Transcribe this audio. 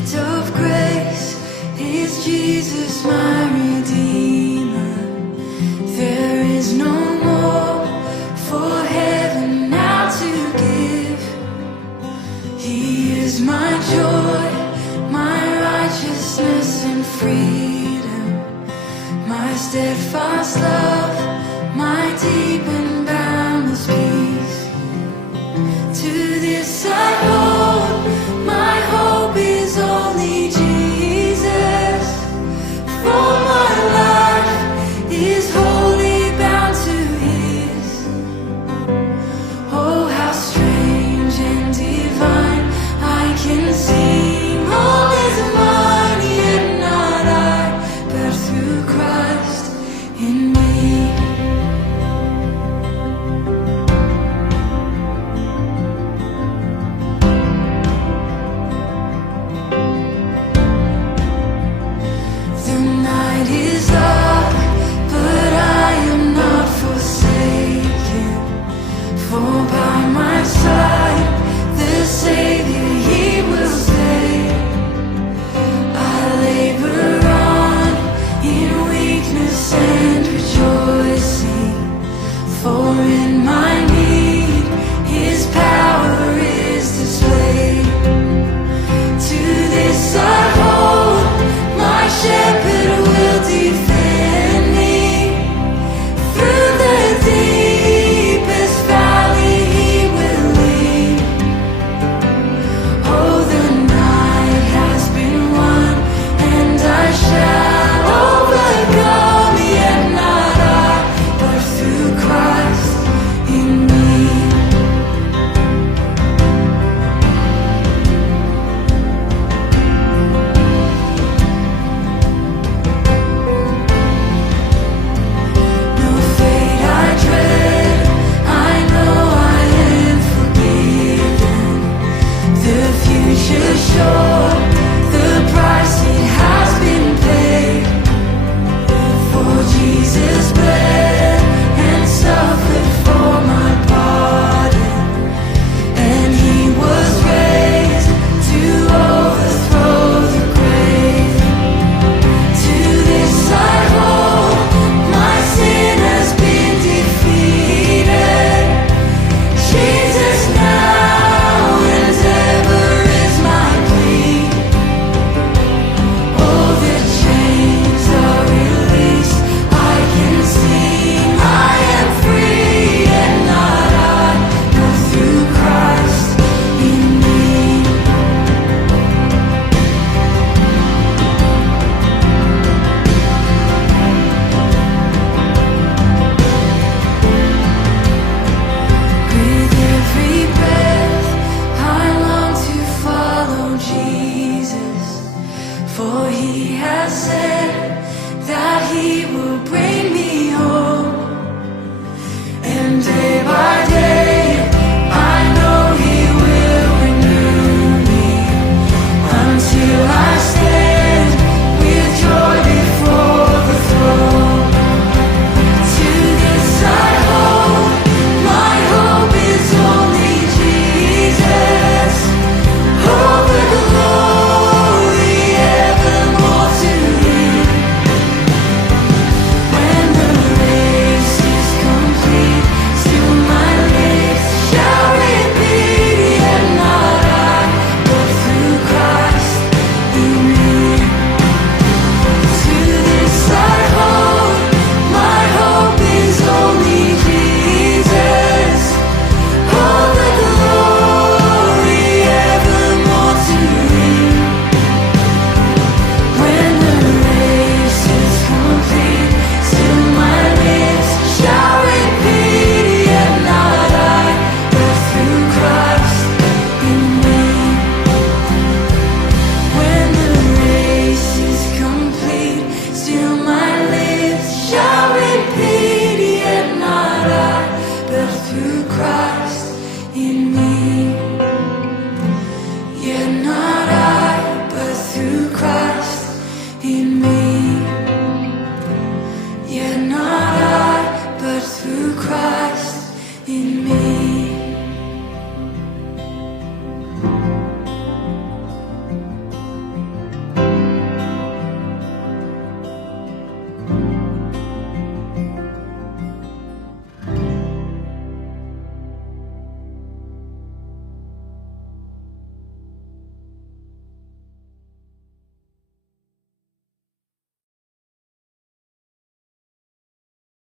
of grace is Jesus, my Redeemer. There is no more for heaven now to give. He is my joy, my righteousness and freedom, my steadfast love, my deep and boundless peace. To this I hold, my hope is only Jesus. For my life is wholly bound to His. Oh, how strange and divine, I can sing all is mine, yet not I, but through Christ in me. The night is dark, but I am not forsaken. For by my side, the Savior, He will stay. I labor on in weakness and rejoicing, for in my need, His power is displayed. To this I hold, my shepherd will defend me. Through the deepest valley He will lead. Oh, the night has been won, and I shall overcome, yet not I, but through Christ in me. No fate I dread, I know I am forgiven. The future sure, the price it has been paid. For Jesus bled and suffered for my pardon, and He was raised to overthrow the grave. To this I hold, my sin has been defeated. Jesus now and ever is my plea. Oh, the chains are released, I can sing, I am free, and not I, but through Christ in me. With every breath, I long to follow Jesus, for He has said that He will bring me home. And day by day, I know He will renew me, until I stand with joy before the throne. To this I hold, my hope is only Jesus. All the glory evermore to Him. When the race is complete, still my lips shall repeat, yet not I, but through Christ in me. To this I hold, my hope is only Jesus. All the glory evermore to Him. When the race is complete, still my lips shall repeat, yet not I, but through Christ in me. When the race is complete, still my lips shall repeat, yet not I, but through Christ in me. Yet not I, but through Christ in me.